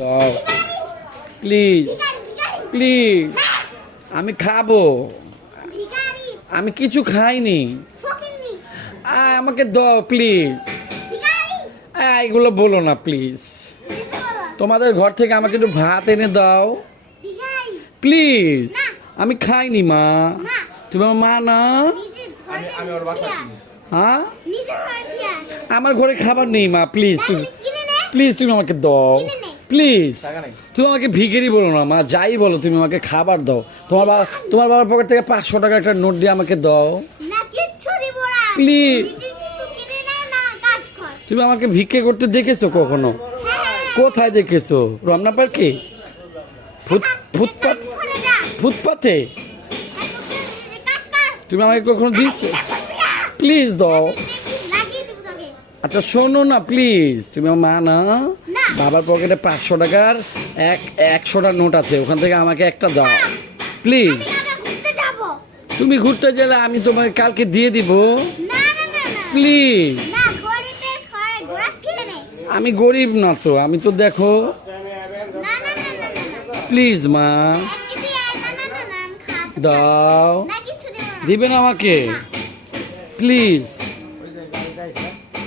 দাও please please, আমি খাবো, আমি কিছু খাইনি, আমাকে দাও প্লিজ। এগুলো বলো না প্লিজ, তোমাদের ঘর থেকে আমাকে একটু ভাত এনে দাও প্লিজ। আমি খাইনি মা, তুমি আমার মা না? হ্যাঁ, আমার ঘরে খাবার নেই মা, প্লিজ তুমি, প্লিজ তুমি আমাকে দাও প্লিজ। তুমি আমাকে ভিখারি বলো না মা, যাই বলো, তুমি আমাকে খাবার দাও। তোমার বাবার পকেট থেকে 500 টাকা একটা নোট দিয়ে আমাকে দাও প্লিজ। তুমি আমাকে ভিক্ষে করতে দেখেছো কখনো? কোথায় দেখেছো? রমনা পার্কে, ফুটপাথে? তুমি আমাকে কখনো দিয়েছো? প্লিজ দাও। আচ্ছা শোনো না প্লিজ, তুমি আমার মা না? বাবার পকেটে 500 টাকার 100টা নোট আছে, ওখান থেকে আমাকে একটা দাও প্লিজ। তুমি ঘুরতে গেলে আমি তোমাকে কালকে দিয়ে দিব প্লিজ। আমি গরিব না তো, আমি তো দেখো প্লিজ মা দাও। দিবেন আমাকে প্লিজ।